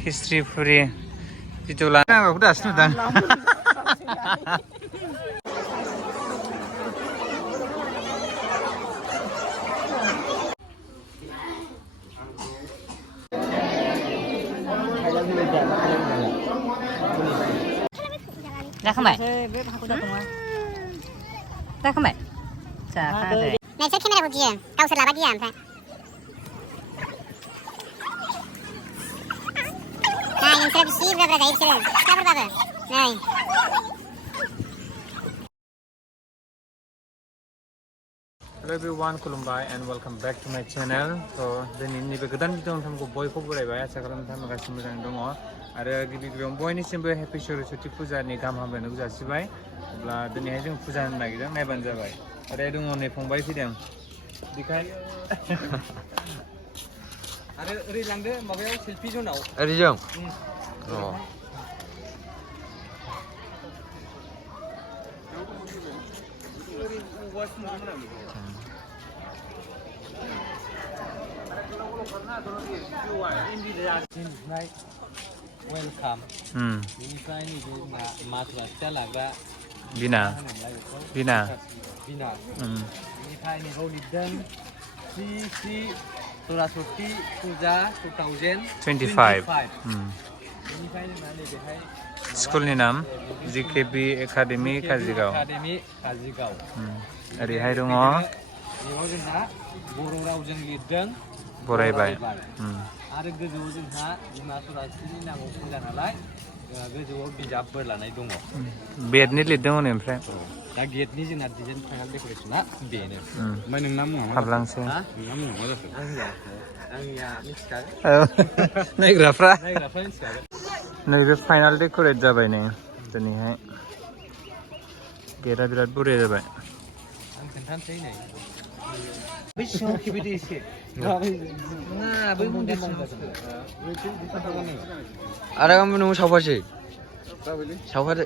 खिस्रि फुरि video लानो आंखौ दासो नुदां जाखांबाय जाखांबाय जाखाङाखै नोंसोर केमेराखौ गियो गावसोर लाबा गिया ओमफ्राय नै नोंसोर बिसि बुरजा बुरजा जायो बिसोरो सिख्लाफोरबाबो नै Hello everyone, खुलुमबाय and welcome back to my channel. So दिनै नैबे गोदान भिडिअ नोंथांमोनखौ बयखौबो बरायबाय आसा खालामो नोंथांमोना गासिबो मोजाङै दङ आरो गिबि गिबियावनो बयनिसिमबो हेपि सरस्वती फुजानि गाहाम हामलायनायखौ जासिबाय अब्ला दिनैहाय जों फुजा होनो नागिरदों नायबानो जाबाय आरो दङ नै फंबाय फैदों दिखाय आरो ओरै लांदो माबायाव सेलफि जनाव ओरैजों वेलकाम बेनिफ्राय नैबे माथुरा फिथा लाग्रा बिना बेनिफ्राय नैबाव लिरदों श्री श्री सरस्वती फुजा 2025 बेनिफ्राय जोंना नैबेहाय स्कुलनि नाम जिकेबि एकाडेमि काजिगाव ओरैहाय दङ बेयाव जोंहा बर' रावजों लिरदों बरायबाय आरो गोजौआव जोंहा बिमा सरास्वतीनि नामाव फुजा नालाय गोजौआव बिजाबफोर लानाय दङ बेटनि लिरदों हनै ओमफ्राय दा गेटनि जोंना डिजाइन फाइनाल डेक'रेसना बेनो ओमफ्य नोंना मुङा हाबलांसै नोंना मुङा मा जाखो आंनिया मिथिखागोन नायग्राफ्रा मिथिखागोन नैबे फाइनाल डेक'रेट जाबाय नै दिनैहाय गेटआ बिराद बरिया जाबाय आं खोन्थानोसै नै बै सिङाव खेबैदो एसे नङा बै मन्दिर सिङाव आरो आंबो न'आव सावफासै सावफादो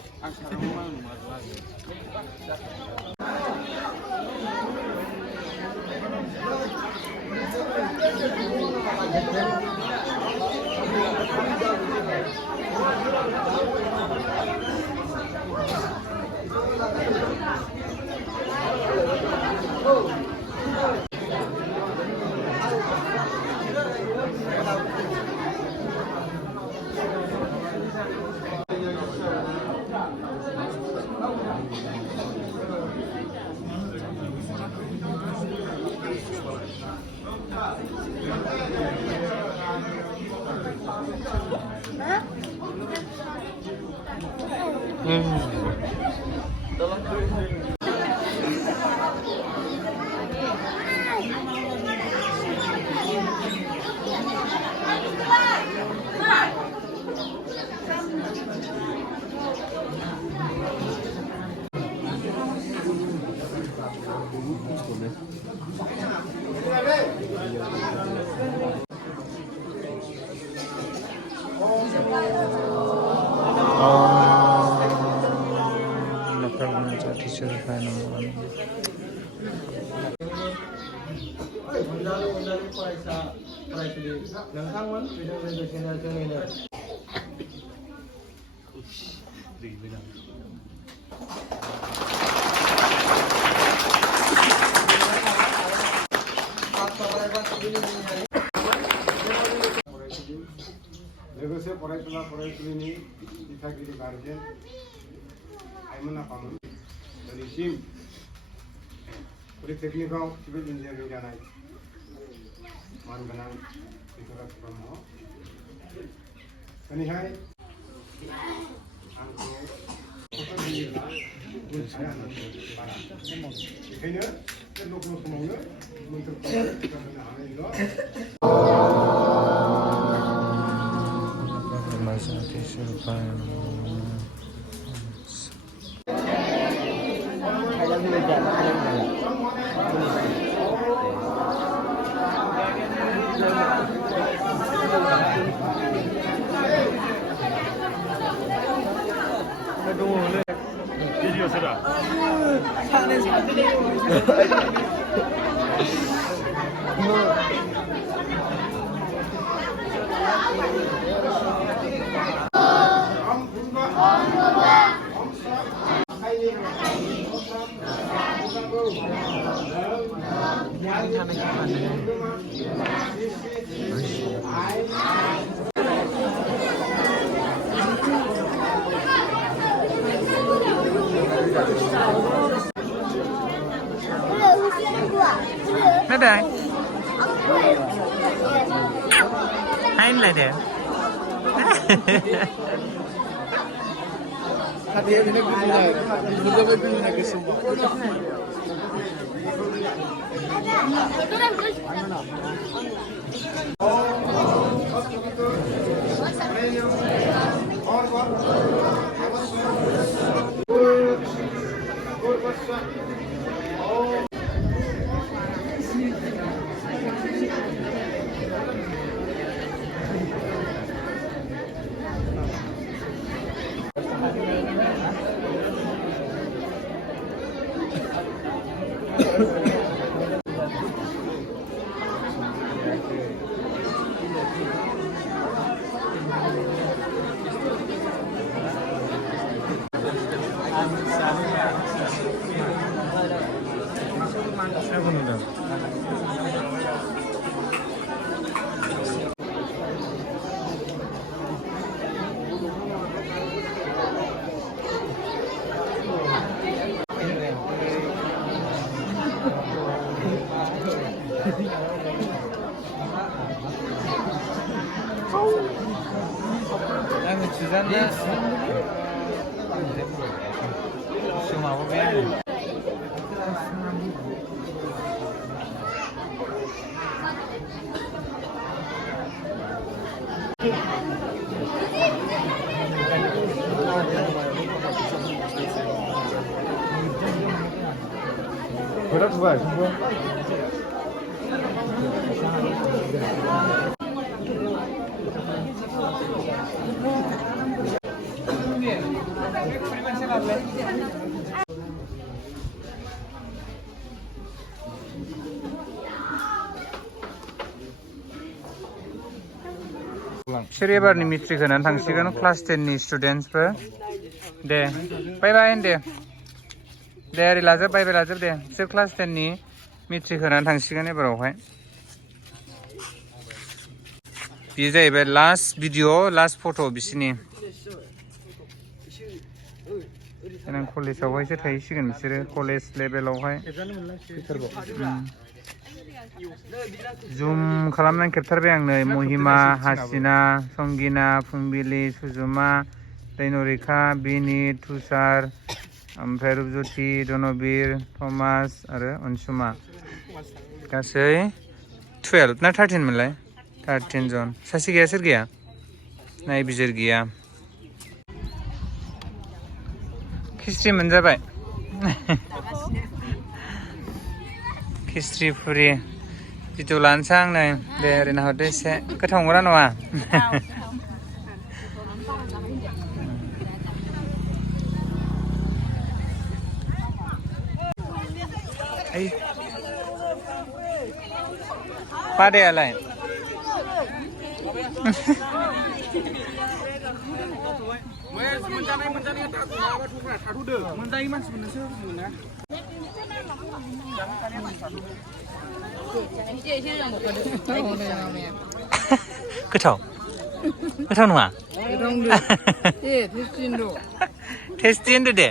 नोंथांमोन बेजों लोगोसेनो जोंनिनो लोगोसे फरायसुला फरायसुलिनि दिथागिरि गारजेन आइमोन आफामोन दिनैसिम पलिटेकनिकआव सिभिल इन्जिनियारिं जानाय मानगोनां बिथराज ब्रह्म दिनैहाय आंखौ फट' होयोब्ला बेखायनो बे लकडाउन समावनो मोन्थोरखौ होनो हानायल' đây hay lại đẹp 나는 주잖아. 지금 하고 배. Bırak var şimdi. बिसोर एबारनि मेट्रिक होनानै थांसिगोन क्लास 10नि स्टुडेन्टसफोर दे बाय बाय दे दे ओरै लाजोब बाय बाय लाजोब दे बिसोर क्लास 10नि मेट्रिक होनानै थांसिगोन एबारावहाय बेयो जाहैबाय लास्ट भिडिअ लास्ट फट' बिसोरनि देनां कलेजावहायसो थाहैसिगोन बिसोरो कलेज लेभेलावहाय जुम खालामनानै खेबथारबाय आं नै महिमा हासिना संगिना फुंबिलि सुजुमा दैनरिका बिनित तुषार ओमफ्राय रुपज्योति धनबीर थमास आरो अनसुमा गासै 12 ना 13 मोनलाय 13 जन सासे गैया सोर गैया नायबिजिर गैया खिस्ट्रि मोनजाबाय खिस्ट्रि फुरि भिडिअ लानोसै आं नै दे ओरैनो हरदो एसे गोथाव नंगौना नङा बादायालाय गोथाव गोथाव नङा टेस्टि होनदो दे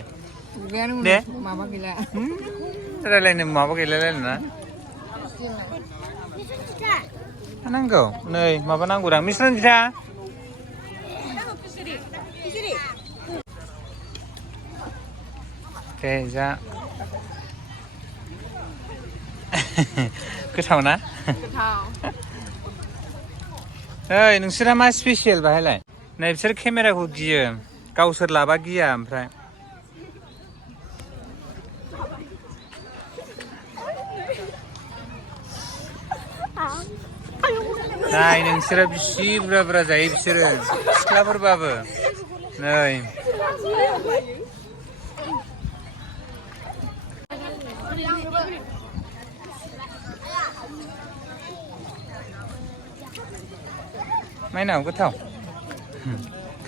दे माबा गैला रायलायनो माबा गैलायलायनो ना नांगौ नै माबा नांगौ दां मिस्रन्जिता दे जा गोथाव ना ओइ नोंसोरा मा स्पेसियेल बाहायलाय नै बिसोर केमेराखौ गियो गावसोर लाबा गिया ओमफ्राय नाय नोंसोरो बिसि बुरजा बुरजा जायो बिसोरो सिख्लाफोरबाबो नै माइनाव गोथाव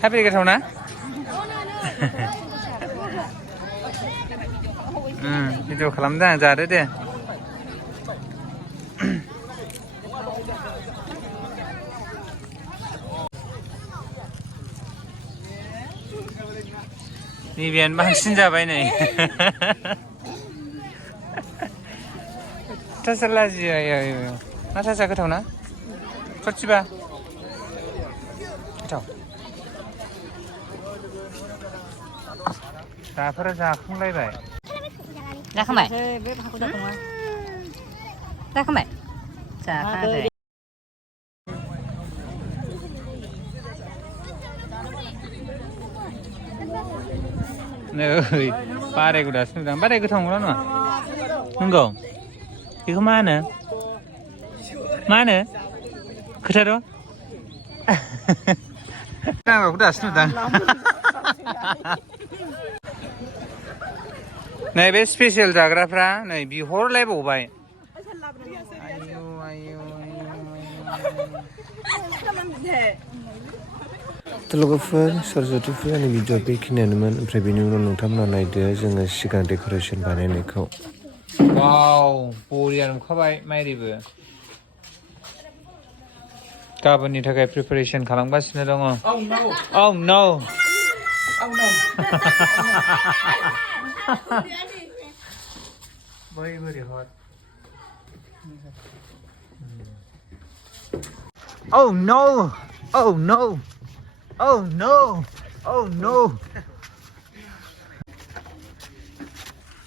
खाब्रि गोथाव ना भिडिअ खालामदों आं जादो दे नैबेयानो बांसिन जाबाय नै 타살라지야, 야. 나 타살 그타오나? 솔직히 그타. 자, 앞으로 자, 큰 라이바이. Ra không mày. Ra không mày. Chà pha thể. 네, 빠레구다. 스미당. 빠레 그 통으로 놔. 응거. 이거 많아. 많아. 그대로. 나 구다 스미당. 네, 베 스페셜 자그라프라. 네, 비홀 라이브 오바이. 아유, 아유, 아유. लोगोफोर सरज'थिफोर आंनि भिडिअ बेखिनियानोमोन ओमफ्राय बेनि उनाव नोंथांमोना नायदो जोङो सिगां डेक'रेसन बानायनायखौ 와우, 보리아는 커바이 마이리브. 가분이 타게 프리퍼레이션 가랑바시네 덩어. Oh no. Oh no. Very very hot. Oh no. Oh no. Oh no. Oh no.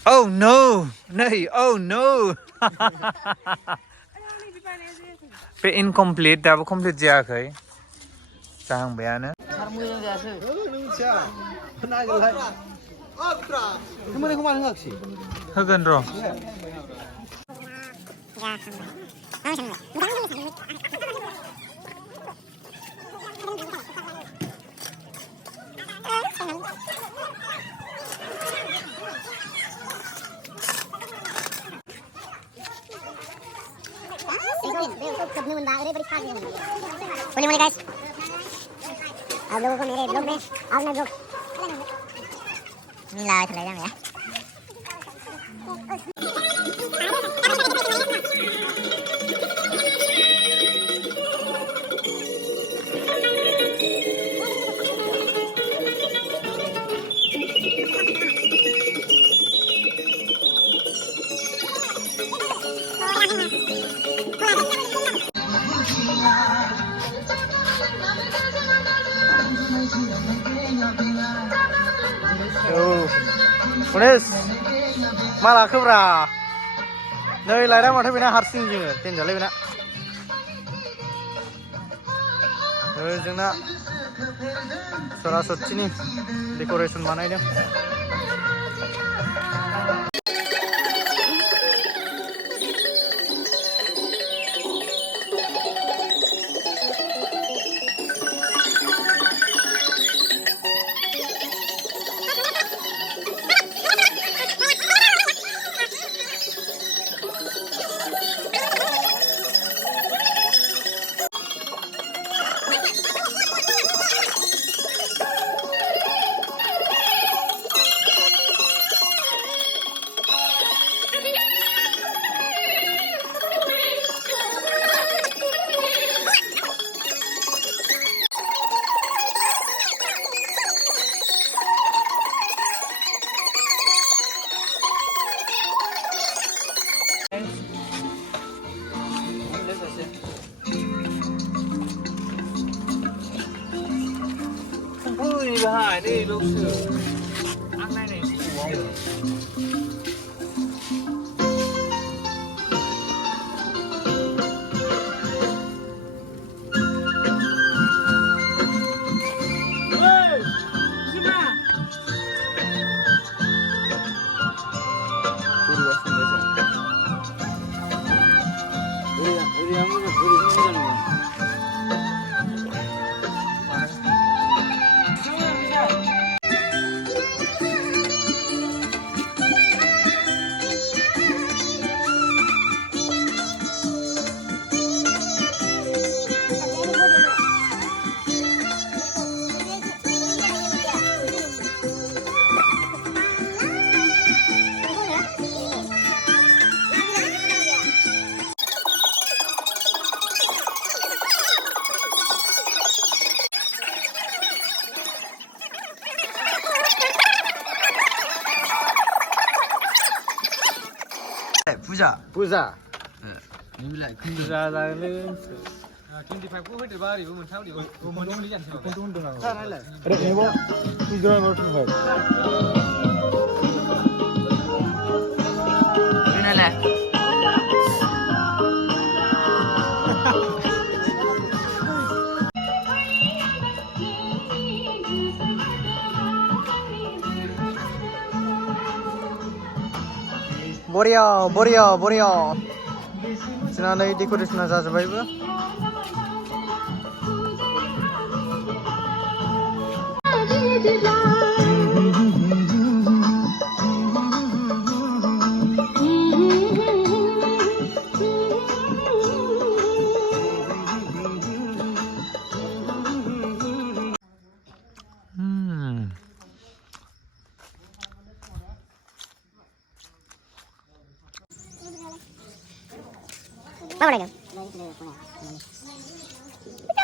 Oh no. Nee, oh no. Pe incomplete dapat complete jayakai. Sahang bayana. Hagan ro. बोलिए बोलिए गाइस आप लोगों को मेरे blog में आज मैं blog नहीं लाया था यार Unes, malah kebra. Dari layar mana bina harsing juga, tinggal bina. Dari jena, sarasot sini decoration mana ini? Ini bahaya nih, lucu. Aneh nih. Puja. बिलाय बुरजा जागोनलै 25 खौ होदोबा ओरैबो मोनथाम ओरैबो मोननै जानोसै बेखौनोथ' होनदों आं जानायलाय Kenapa? Boria. Sina नै डेकोरेसना जाजोबबायबो Mau này được.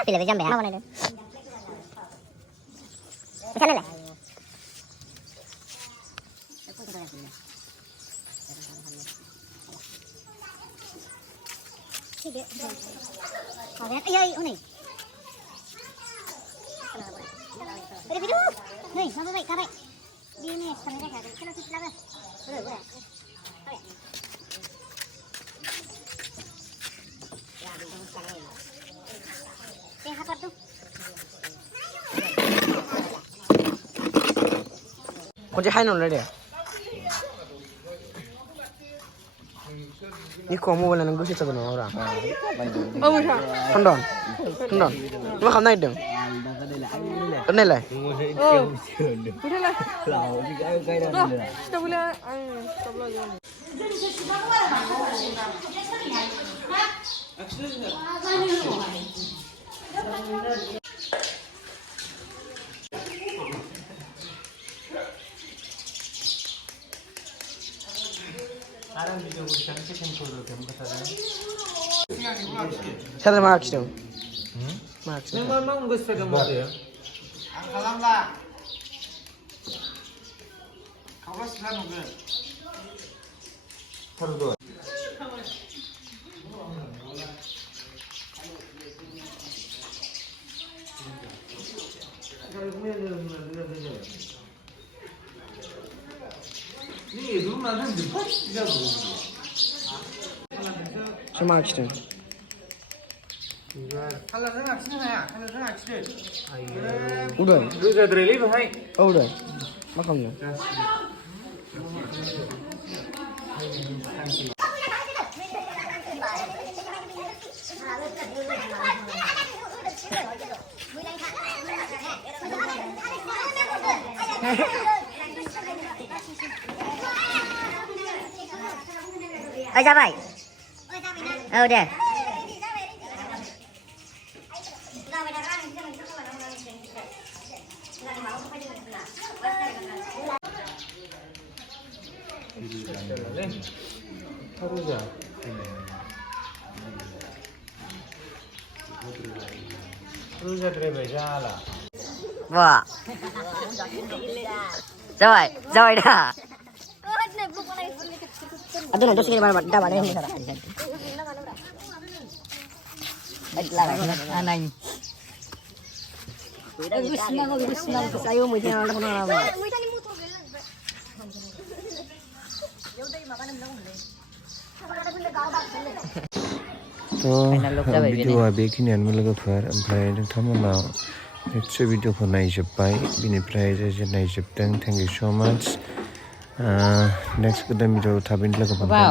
Pilih jam ya. Mau này được. Bisa nela. Kalian iya ini. Video. Nih, sama baik, kabai. Di ini kamera kan. Kalau kita lama. Boleh. Apa tuh? Kunci hai nol dia. Ini kamu boleh nunggu sih coba orang. Oh bisa. Kondon. Lu kamu naik dong. Kenal lah. Oh. Udah lah. Kita boleh. Saya mau akses dong. memang nggak sepeda motor ya Kalam lah. Kau sekarang nggak? baru dua ini dulu nanti depan tidak boleh Sama akses dong. Kalau nak sini ya, kalau nak sini. Udah. lu udah dari bahai Oh udah. Makamnya. Ayo baik. Oh udah. Haruja Haruja driver jala Wah. Jawai dah. Aduh nanti sini mana dah mana ini salah. Baiklah, anang. Bismillah, sayo mo diyan ako na. भिडिअआ बेखिनियानो लोगोफोर ओमफ्राय नोंथांमोना निस्सय भिडिअखौ नायजोब्बाय बिनिफ्राय जाय नायजोबदों thank you स' माच नेक्स्ट गोदान भिडिअ थाबैनो लोगो मोनगोन